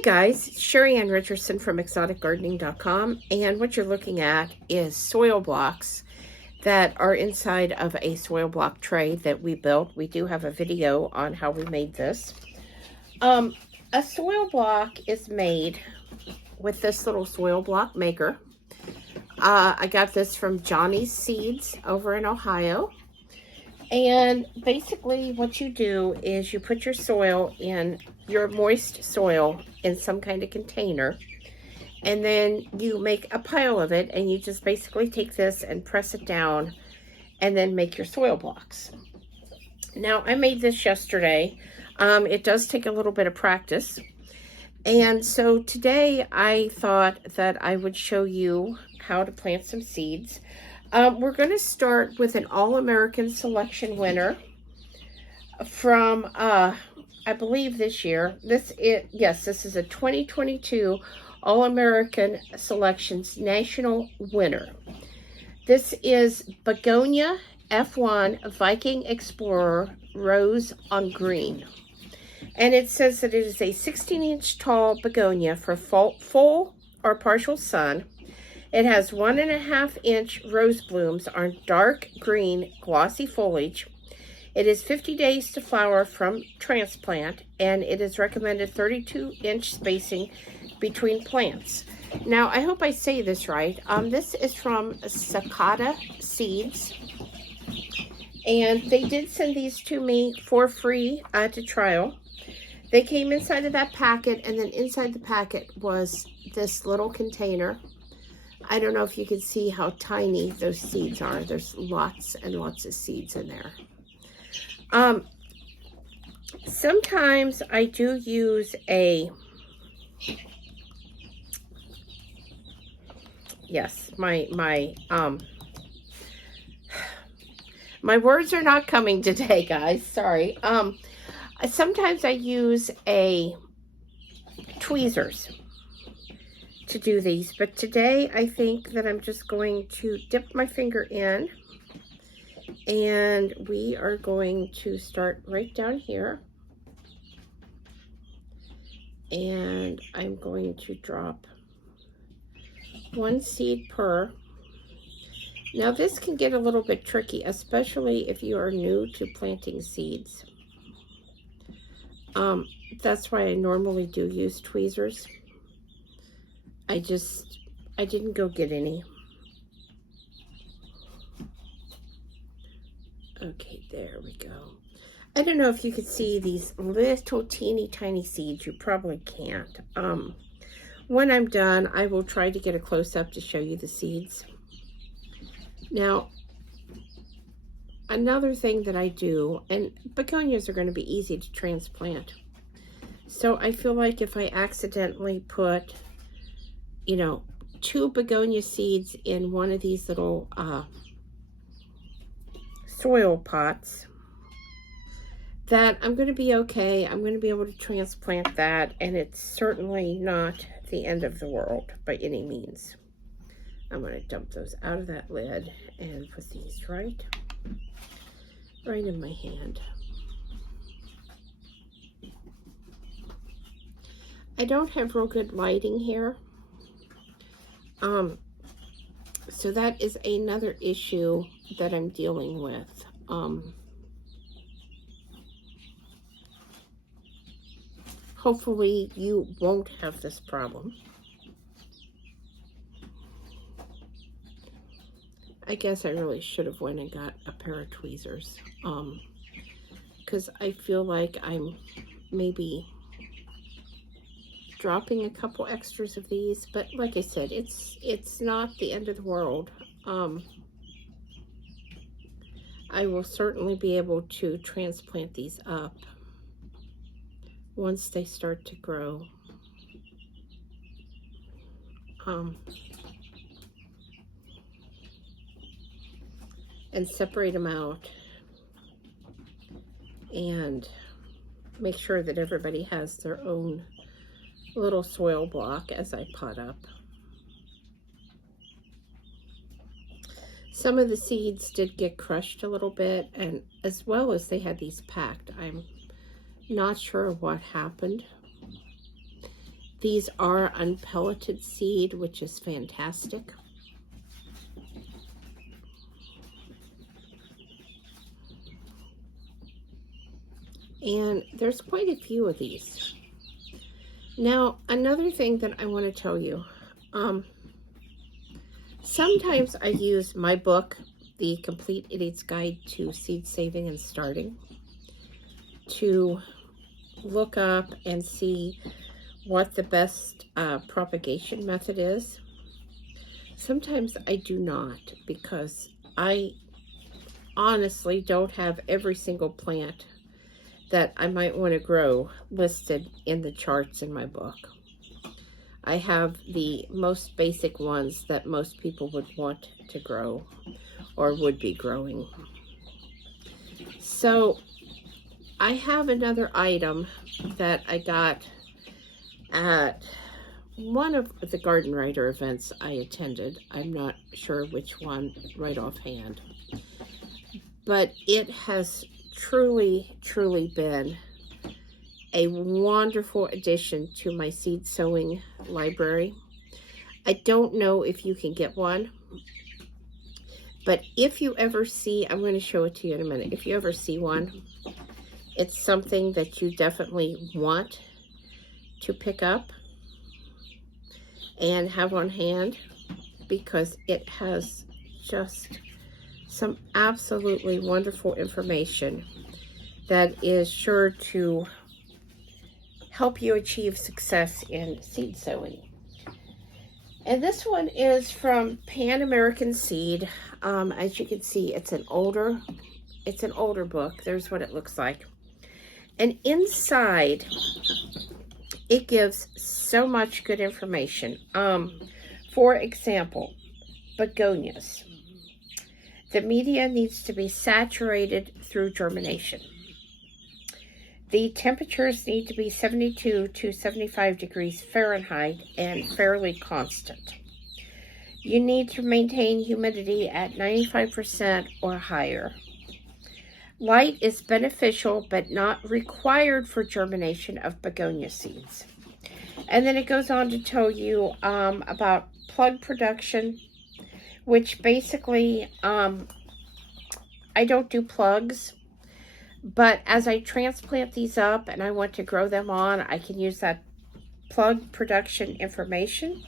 Hey guys, Sheri Ann Richerson from exoticgardening.com, and what you're looking at is soil blocks that are inside of a soil block tray that we built. We do have a video on how we made this. A soil block is made with this little soil block maker. I got this from Johnny's Seeds over in Ohio. And basically what you do is you put your soil in, your moist soil, in some kind of container, and then you make a pile of it, and you just basically take this and press it down and then make your soil blocks. Now, I made this yesterday. It does take a little bit of practice. And so today I thought that I would show you how to plant some seeds. We're going to start with an All-American Selection winner from, I believe this year. This is a 2022 All-American Selections National winner. This is Begonia F1 Viking Explorer Rose on Green. And it says that it is a 16-inch tall begonia for full or partial sun. It has 1.5-inch rose blooms on dark green glossy foliage. It is 50 days to flower from transplant, and it is recommended 32-inch spacing between plants. Now, I hope I say this right. This is from Cicada Seeds, and they did send these to me for free to trial. They came inside of that packet, and then inside the packet was this little container. I don't know if you can see how tiny those seeds are. There's lots and lots of seeds in there. Sometimes I do use a, yes, my words are not coming today, guys. Sorry. Sometimes I use a tweezers to do these, but today I think that I'm just going to dip my finger in, and we are going to start right down here, and I'm going to drop one seed per. Now this can get a little bit tricky, especially if you are new to planting seeds. That's why I normally do use tweezers. I didn't go get any. Okay, there we go. I don't know if you could see these little teeny tiny seeds. You probably can't. When I'm done, I will try to get a close-up to show you the seeds. Now, another thing that I do, and begonias are going to be easy to transplant. So I feel like if I accidentally put, you know, 2 begonia seeds in one of these little soil pots, that I'm going to be okay. I'm going to be able to transplant that, and it's certainly not the end of the world by any means. I'm going to dump those out of that lid and put these right in my hand. I don't have real good lighting here. So that is another issue that I'm dealing with. Hopefully you won't have this problem. I guess I really should have went and got a pair of tweezers, because I feel like I'm maybe dropping a couple extras of these, but like I said, it's not the end of the world. I will certainly be able to transplant these up once they start to grow. And separate them out and make sure that everybody has their own little soil block as I pot up. Some of the seeds did get crushed a little bit, and as well as they had these packed. I'm not sure what happened. These are unpelleted seed, which is fantastic. And there's quite a few of these. Now, another thing that I want to tell you, sometimes I use my book, The Complete Idiot's Guide to Seed Saving and Starting, to look up and see what the best propagation method is. Sometimes I do not, because I honestly don't have every single plant that I might want to grow listed in the charts in my book. I have the most basic ones that most people would want to grow or would be growing. So I have another item that I got at one of the Garden Writer events I attended. I'm not sure which one right offhand, but it has truly been a wonderful addition to my seed sowing library. I don't know if you can get one, but if you ever see, I'm going to show it to you in a minute. If you ever see one, it's something that you definitely want to pick up and have on hand, because it has just some absolutely wonderful information that is sure to help you achieve success in seed sowing. And this one is from Pan American Seed. As you can see, it's an older book. There's what it looks like. And inside, it gives so much good information. For example, begonias. The media needs to be saturated through germination. The temperatures need to be 72 to 75 degrees Fahrenheit and fairly constant. You need to maintain humidity at 95% or higher. Light is beneficial but not required for germination of begonia seeds. And then it goes on to tell you about plug production, which basically, I don't do plugs, but as I transplant these up and I want to grow them on, I can use that plug production information.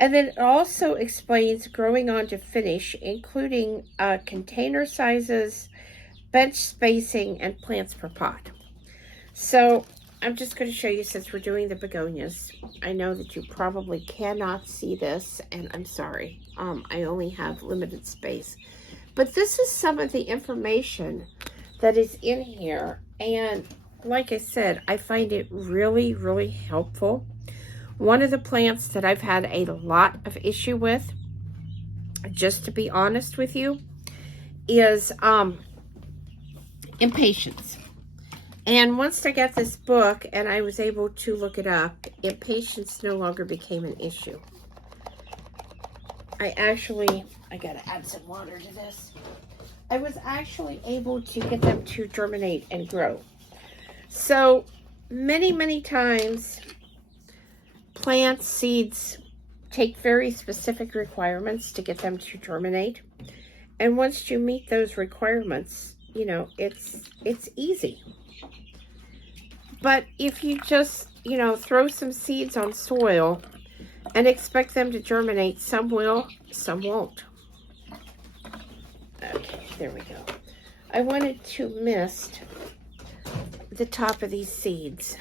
And then it also explains growing on to finish, including container sizes, bench spacing, and plants per pot. So I'm just going to show you, since we're doing the begonias. I know that you probably cannot see this, and I'm sorry. I only have limited space. But this is some of the information that is in here. And like I said, I find it really helpful. One of the plants that I've had a lot of issue with, just to be honest with you, is impatiens. And once I got this book and I was able to look it up, impatiens no longer became an issue. I gotta add some water to this. I was actually able to get them to germinate and grow. So many times, plant seeds take very specific requirements to get them to germinate. And once you meet those requirements, you know, it's easy. But if you just, you know, throw some seeds on soil and expect them to germinate, some will, some won't. Okay, there we go. I wanted to mist the top of these seeds.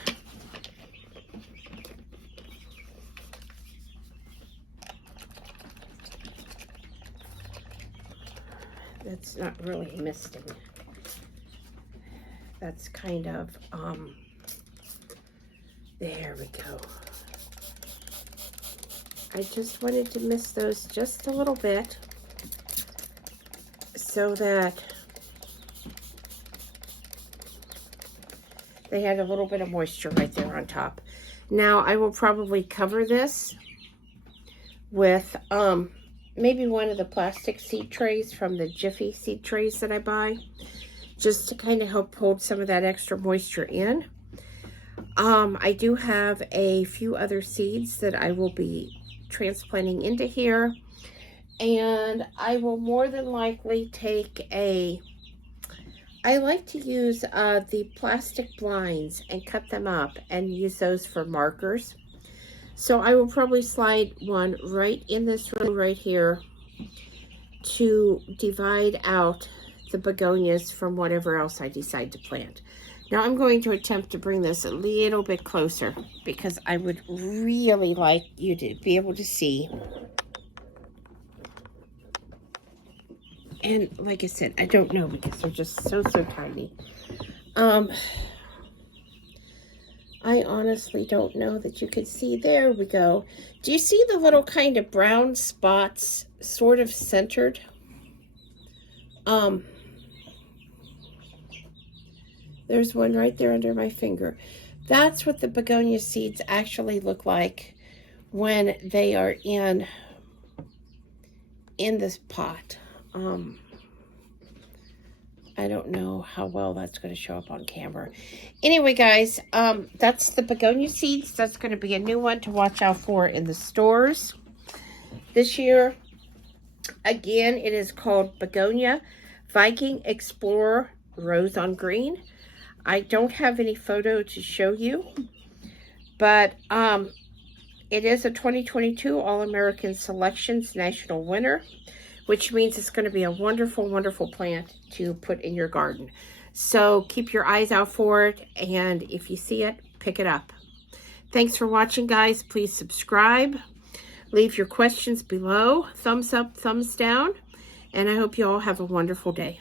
That's not really misting. That's kind of, there we go. I just wanted to mist those just a little bit so that they had a little bit of moisture right there on top. Now I will probably cover this with maybe one of the plastic seed trays from the Jiffy seed trays that I buy, just to kind of help hold some of that extra moisture in. I do have a few other seeds that I will be transplanting into here. And I will more than likely take I like to use the plastic blinds and cut them up and use those for markers. So I will probably slide one right in this row right here to divide out the begonias from whatever else I decide to plant. Now I'm going to attempt to bring this a little bit closer because I would really like you to be able to see. And like I said, I don't know because they're just so tiny. I honestly don't know that you could see. There we go. Do you see the little kind of brown spots sort of centered? There's one right there under my finger. That's what the begonia seeds actually look like when they are in this pot. I don't know how well that's going to show up on camera. Anyway, guys, that's the begonia seeds. That's going to be a new one to watch out for in the stores this year. Again, it is called Begonia Viking Explorer Rose on Green. I don't have any photo to show you, but it is a 2022 All-American Selections National winner, which means it's going to be a wonderful, wonderful plant to put in your garden. So keep your eyes out for it, and if you see it, pick it up. Thanks for watching, guys. Please subscribe. Leave your questions below. Thumbs up, thumbs down, and I hope you all have a wonderful day.